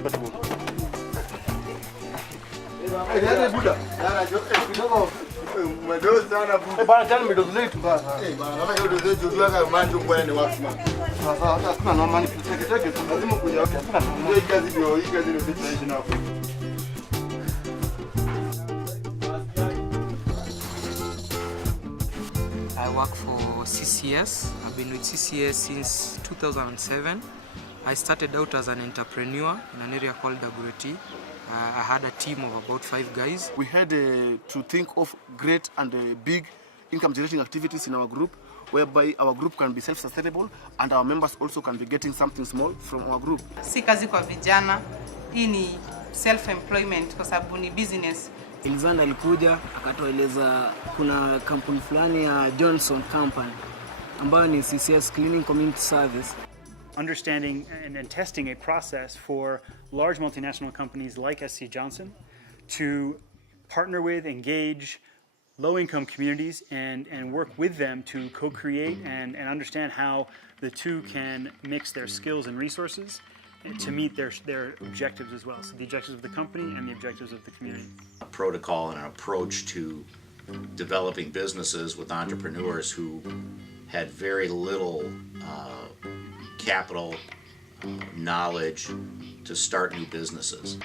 I work for CCS. I've been with CCS since 2007. I started out as an entrepreneur in an area called WT. I had a team of about 5 guys. We had to think of great and big income generating activities in our group, whereby our group can be self-sustainable and our members also can be getting something small from our group. Si kazi kwa vijana, hii ni self-employment kwa sababu ni business. Ilizana alikuja akatueleza kuna kampuni fulani ya Johnson Company ambayo ni CCS Cleaning Community Service. Understanding and testing a process for large multinational companies like SC Johnson to partner with, engage low-income communities and work with them to co-create and understand how the two can mix their skills and resources to meet their objectives as well. So the objectives of the company and the objectives of the community. A protocol and an approach to developing businesses with entrepreneurs who had very little capital, knowledge to start new businesses.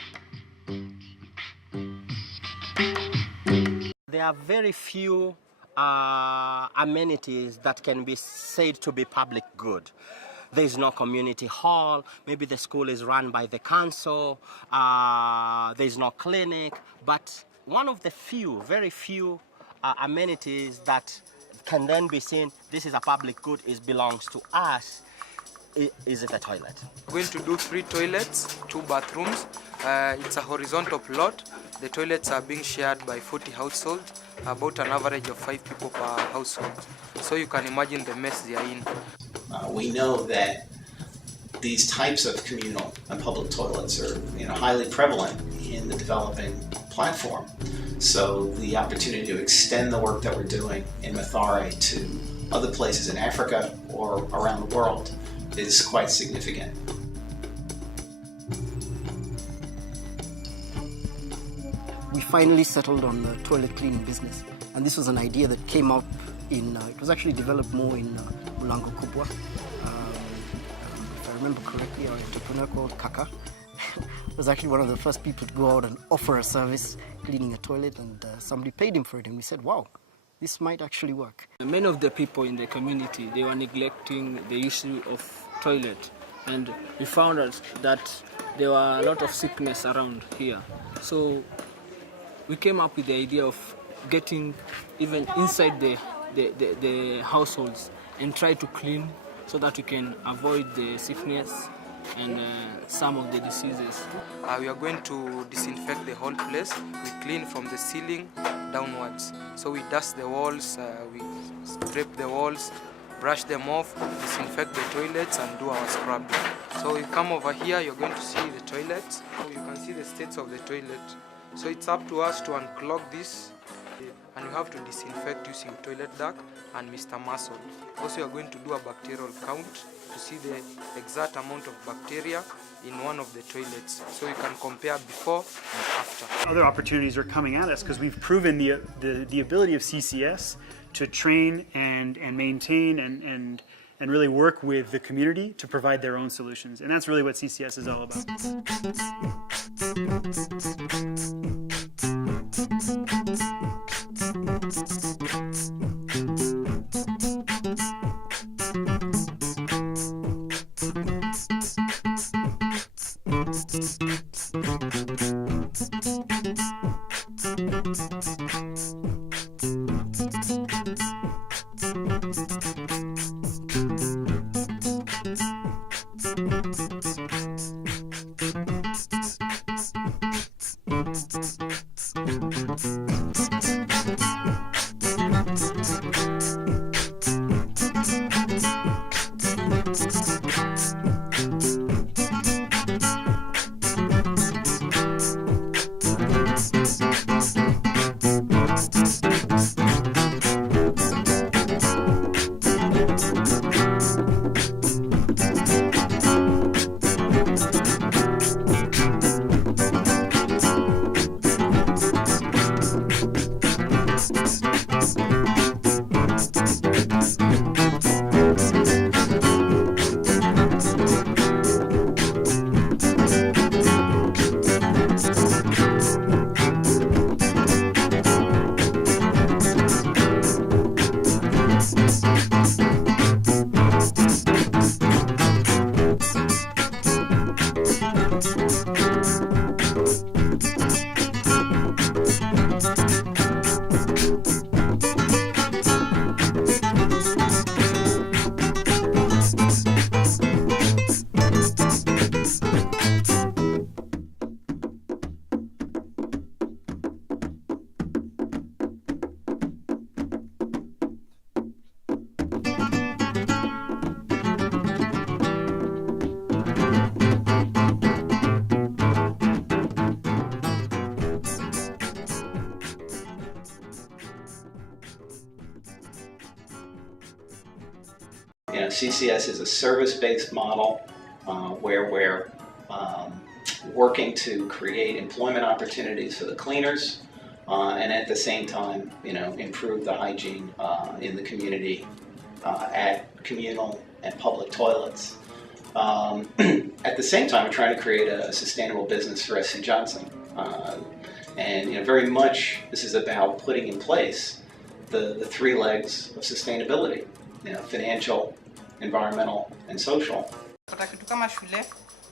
There are very few amenities that can be said to be public good. There is no community hall, maybe the school is run by the council, there is no clinic, but one of the few, very few amenities that can then be seen, this is a public good, it belongs to us, is the toilet. We're going to do 3 toilets, 2 bathrooms. It's a horizontal plot. The toilets are being shared by 40 households, about an average of 5 people per household. So you can imagine the mess they are in. We know that these types of communal and public toilets are highly prevalent in the developing platform. So the opportunity to extend the work that we're doing in Mathare to other places in Africa or around the world is quite significant. We finally settled on the toilet cleaning business, and this was an idea that came out in, it was actually developed more in Mulango Kubwa. If I remember correctly, our entrepreneur called Kaka was actually one of the first people to go out and offer a service cleaning a toilet, and somebody paid him for it, and we said, wow, this might actually work. Many of the people in the community, they were neglecting the issue of toilet, and we found out that there were a lot of sickness around here. So we came up with the idea of getting even inside the households and try to clean so that we can avoid the sickness and some of the diseases. We are going to disinfect the whole place. We clean from the ceiling downwards. So we dust the walls, we scrape the walls, brush them off, disinfect the toilets and do our scrubbing. So you come over here, you're going to see the toilets. So you can see the states of the toilet. So it's up to us to unclog this, and you have to disinfect using toilet duck and Mr. Muscle. Also, you are going to do a bacterial count to see the exact amount of bacteria in one of the toilets, so you can compare before and after. Other opportunities are coming at us because we've proven the ability of CCS to train and maintain and really work with the community to provide their own solutions. And that's really what CCS is all about. CCS is a service-based model where we're working to create employment opportunities for the cleaners and at the same time, improve the hygiene in the community at communal and public toilets. At the same time, we're trying to create a sustainable business for SC Johnson. And very much this is about putting in place the three legs of sustainability, financial, environmental, and social. Kitu kama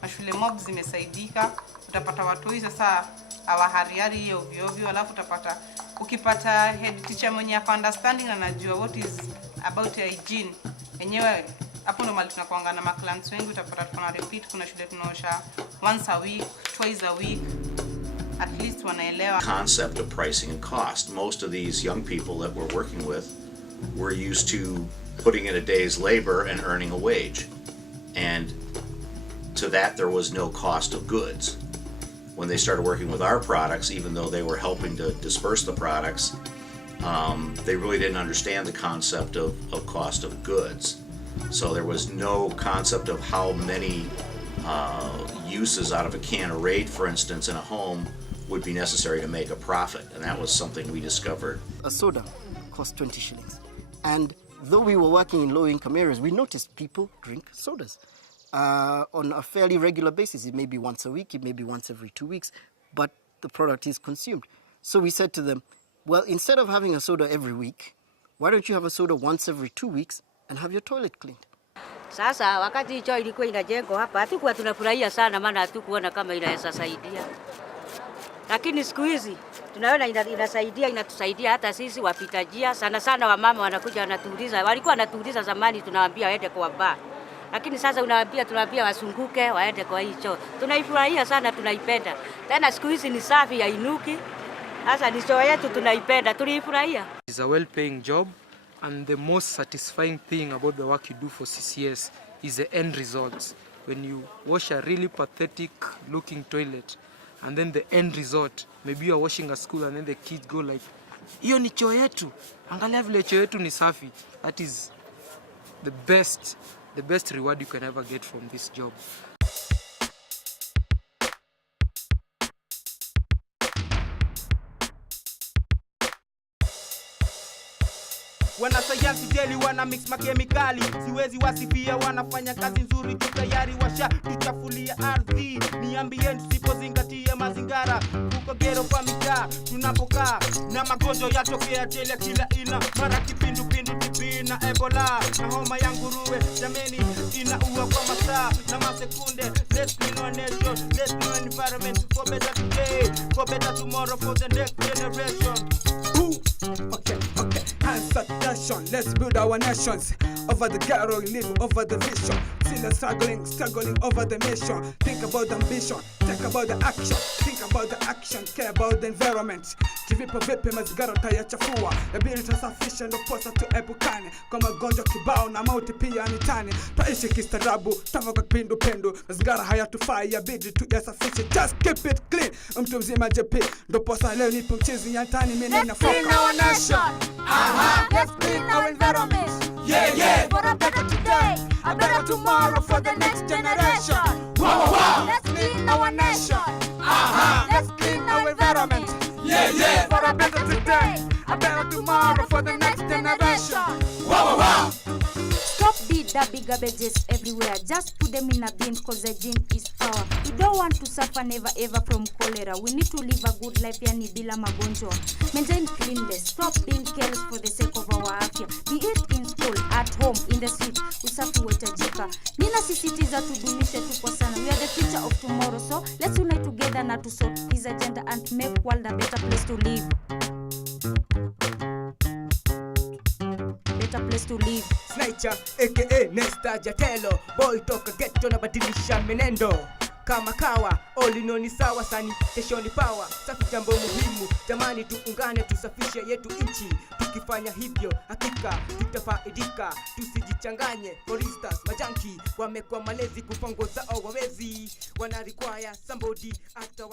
mashule mob zimesaidika, utapata watoi sasa hawahariari ovyo ovyo, alafu utapata ukipata head teacher mwenye understanding na anajua what is about hygiene. Enyewe hapo ndo mali tunakuanga na clients wengi, utapata tuna repeat, kuna shule tunaosha once a week, twice a week. At least wanaelewa concept of pricing and cost. Most of these young people that we're working with were used to putting in a day's labor and earning a wage. And to that there was no cost of goods. When they started working with our products, even though they were helping to disperse the products, they really didn't understand the concept of cost of goods. So there was no concept of how many uses out of a can of Raid, for instance, in a home would be necessary to make a profit. And that was something we discovered. A soda cost 20 shillings. And though we were working in low-income areas, we noticed people drink sodas on a fairly regular basis. It may be once a week, it may be once every 2 weeks, but the product is consumed. So we said to them, well, instead of having a soda every week, why don't you have a soda once every 2 weeks and have your toilet cleaned? Sasa wakati hicho ilikuwa inajengwa hapa, hatukuwa tunafurahia sana, maana hatukuona kama inaweza saidia. Lakini siku hizi tunaona inasaidia, inatusaidia hata sisi wapita njia. Sana sana wamama wanakuja wanatuuliza, walikuwa wanatuuliza zamani tunawaambia waende kwa bar. Lakini sasa tunawaambia wasunguke waende kwa hicho. Tunaifurahia sana, tunaipenda. Tena siku hizi ni safi, hainuki. Sasa ni choo yetu tunaipenda, tunaifurahia. It's a well-paying job, and the most satisfying thing about the work you do for CCS is the end results. When you wash a really pathetic looking toilet, and then the end result, maybe you are washing a school and then the kids go like, "Iyo ni choo yetu. Angalia vile choo yetu ni safi." That is the best reward you can ever get from this job. Wanasayansi jeli wana mix makemikali, siwezi wasifia, wanafanya kazi nzuri tu, tayari washa tuchafulia ardhi. Ni ambient sipozingatia mazingara, huko gero kwa mitaa tunapokaa, na magonjwa yatokea tele kila ina, mara kipindupindu, TB na Ebola na homa ya nguruwe. Jameni inaua kwa masaa na masekunde. Let's clean our nation, let's clean our environment for better today, for better tomorrow, for the next generation. Okay. Hands up, nation, let's build our nations. Over the ghetto, live over the vision. Still struggling over the mission. Think about the ambition, think about the action. Think about the action, care about the environment. Kivipo vipi mazingira tayachafua, yabidi tusafishe ndo posa tuepukane kwa magonjwa kibao na mauti pia ni tani. Taishi kistaarabu, tava kwa kipindupindu, mazingira hayatufai, yabidi tuyasafishe. Just keep it clean, mtu mzima JP ndo posa leo nipo mchizi ya tani mimi ninafoka. Let's clean our nation, let's clean our environment, yeah. For a better today, a better tomorrow for the next generation. Wow. Let's clean our nation, let's clean our environment, Yeah. For a better today, a better tomorrow for the next generation. Wow. Stop the big garbages everywhere. Just put them in a bin because the gene is power. We don't want to suffer never ever from cholera. We need to live a good life yani bila magonjwa. Maintain cleanliness. Stop being careless for the sake of our afya. Be it in school, at home, in the street. Usafi wetajika. Nina sisitiza tudumishe tu kwa sana. We are the future of tomorrow. So let's unite together na to sort this agenda and make world a better place to live. Better place to live. Snatcher, aka Nesta Jatelo, boy toka ghetto na badilisha menendo. Kama kawa, all ni sawa, sanitation ni power. Safi jambo muhimu, jamani tuungane tusafishe yetu nchi. Tukifanya hivyo, hakika tutafaidika, tusijichanganye. For instance, majanki wamekuwa malezi kupongoza au wawezi. Wana require somebody after